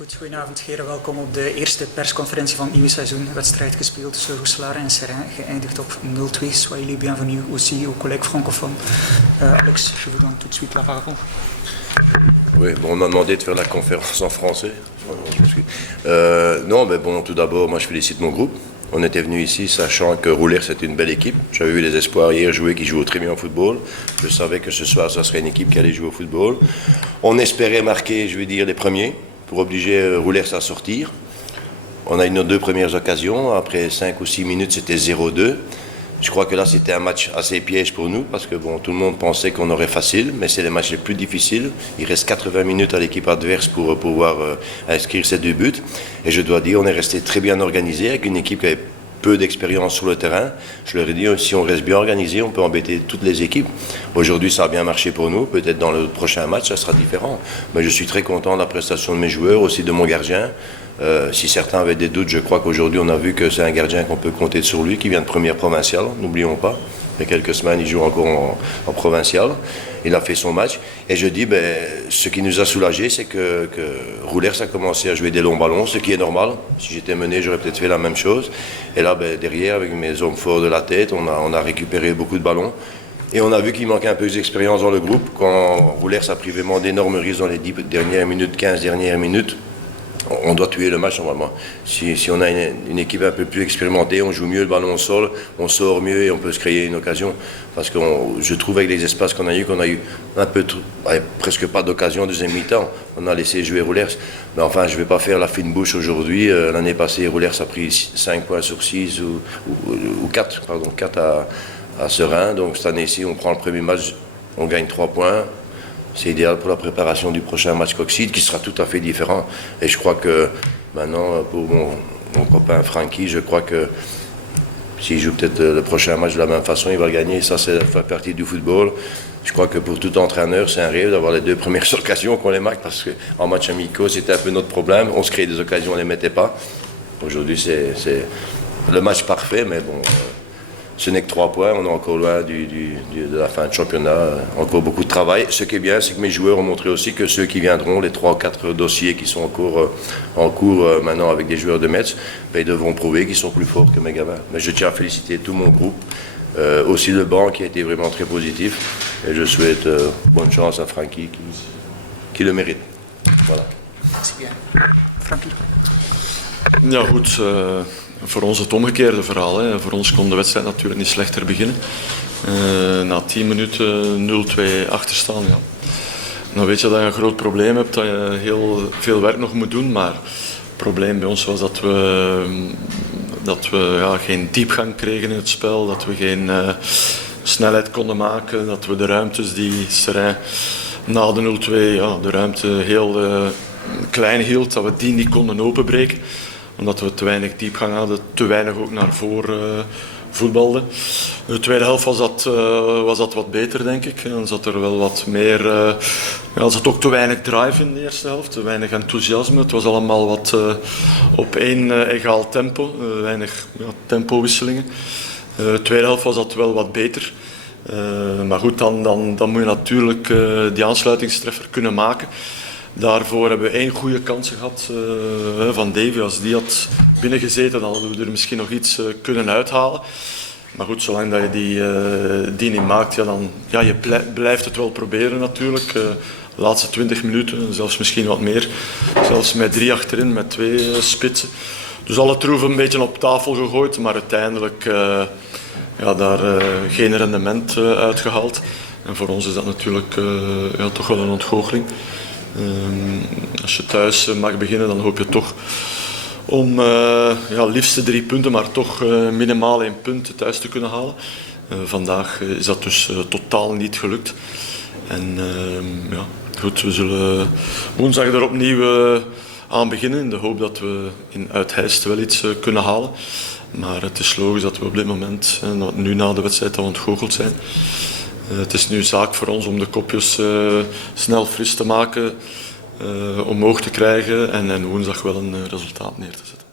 Goed, goedenavond heren, welkom op de eerste persconferentie van het nieuwe seizoen. Wedstrijd gespeeld tussen Roeselare en Seraing, geëindigd op 0-2. Soyez les bienvenus aussi aux collègues francophones. Alex, je vous donne tout de suite la parole. Oui, bon, on m'a demandé de faire la conférence en français. Non, mais bon, tout d'abord, moi je félicite mon groupe. On était venu ici sachant que Roulers c'était une belle équipe. J'avais vu les espoirs hier jouer qui jouent très bien au football. Je savais que ce soir, ça serait une équipe qui allait jouer au football. On espérait marquer, je vais dire, les premiers pour obliger Roulers à sortir. On a eu nos deux premières occasions. Après 5 ou 6 minutes, c'était 0-2. Je crois que là, c'était un match assez piège pour nous parce que bon, tout le monde pensait qu'on aurait facile, mais c'est les matchs les plus difficiles. Il reste 80 minutes à l'équipe adverse pour pouvoir inscrire ces 2 buts. Et je dois dire, on est resté très bien organisé avec une équipe qui avait peu d'expérience sur le terrain. Je leur ai dit, si on reste bien organisé, on peut embêter toutes les équipes. Aujourd'hui, ça a bien marché pour nous. Peut-être dans le prochain match, ça sera différent. Mais je suis très content de la prestation de mes joueurs, aussi de mon gardien. Si certains avaient des doutes, je crois qu'aujourd'hui, on a vu que c'est un gardien qu'on peut compter sur lui, qui vient de première provinciale, n'oublions pas. Il y a quelques semaines, il joue encore en provincial. Il a fait son match. Et je dis, ce qui nous a soulagés, c'est que Roulers a commencé à jouer des longs ballons, ce qui est normal. Si j'étais mené, j'aurais peut-être fait la même chose. Et là, derrière, avec mes hommes forts de la tête, on a récupéré beaucoup de ballons. Et on a vu qu'il manquait un peu d'expérience dans le groupe. Quand Roulers a pris vraiment d'énormes risques dans les 10 dernières minutes, 15 dernières minutes, on doit tuer le match normalement. Si on a une équipe un peu plus expérimentée, on joue mieux le ballon au sol, on sort mieux et on peut se créer une occasion. Parce que je trouve avec les espaces qu'on a eu un peu presque pas d'occasion en deuxième mi-temps. On a laissé jouer Roulers. Mais enfin, je ne vais pas faire la fine bouche aujourd'hui. L'année passée, Roulers a pris 5 points sur 6 ou 4, pardon, 4 à Seraing. Donc cette année-ci, on prend le premier match, on gagne 3 points. C'est idéal pour la préparation du prochain match Coxide qui sera tout à fait différent. Et je crois que maintenant, pour mon copain Francky, je crois que s'il joue peut-être le prochain match de la même façon, il va le gagner. Ça, c'est faire partie du football. Je crois que pour tout entraîneur, c'est un rêve d'avoir les 2 premières occasions qu'on les marque parce qu'en match amicaux, c'était un peu notre problème. On se créait des occasions, on ne les mettait pas. Aujourd'hui, c'est le match parfait, mais bon. Ce n'est que 3 points, on est encore loin de la fin du championnat, encore beaucoup de travail. Ce qui est bien, c'est que mes joueurs ont montré aussi que ceux qui viendront, les 3 ou 4 dossiers qui sont en cours maintenant avec des joueurs de Metz, ils devront prouver qu'ils sont plus forts que mes gamins. Mais je tiens à féliciter tout mon groupe, aussi le banc qui a été vraiment très positif. Et je souhaite bonne chance à Francky qui le mérite. Voilà. Merci bien. Frankie. Ja goed, voor ons het omgekeerde verhaal. Hè. Voor ons kon de wedstrijd natuurlijk niet slechter beginnen. Na 10 minuten 0-2 achterstaan. Ja. Dan weet je dat je een groot probleem hebt, dat je heel veel werk nog moet doen. Maar het probleem bij ons was dat we geen diepgang kregen in het spel, dat we geen snelheid konden maken, dat we de ruimtes die Seraing na de 0-2 de ruimte heel klein hield, dat we die niet konden openbreken. Omdat we te weinig diepgang hadden, te weinig ook naar voren voetbalden. De tweede helft was dat wat beter, denk ik. Dan zat er wel wat meer... er zat ook te weinig drive in de eerste helft, te weinig enthousiasme. Het was allemaal wat op één egaal tempo, weinig tempowisselingen. De tweede helft was dat wel wat beter. Maar goed, dan moet je natuurlijk die aansluitingstreffer kunnen maken. Daarvoor hebben we 1 goede kans gehad van Davy. Als die had binnengezeten, dan hadden we er misschien nog iets kunnen uithalen. Maar goed, zolang dat je die niet maakt, je blijft het wel proberen natuurlijk. De laatste 20 minuten, zelfs misschien wat meer. Zelfs met 3 achterin, met 2 spitsen. Dus alle troeven een beetje op tafel gegooid, maar uiteindelijk daar geen rendement uitgehaald. En voor ons is dat natuurlijk toch wel een ontgoocheling. Als je thuis mag beginnen, dan hoop je toch om liefste 3 punten, maar toch minimaal 1 punt thuis te kunnen halen. Vandaag is dat dus totaal niet gelukt. En goed, we zullen woensdag er opnieuw aan beginnen in de hoop dat we in Uitheist wel iets kunnen halen. Maar het is logisch dat we op dit moment, nu na de wedstrijd, al ontgoocheld zijn. Het is nu zaak voor ons om de kopjes snel fris te maken, omhoog te krijgen en woensdag wel een resultaat neer te zetten.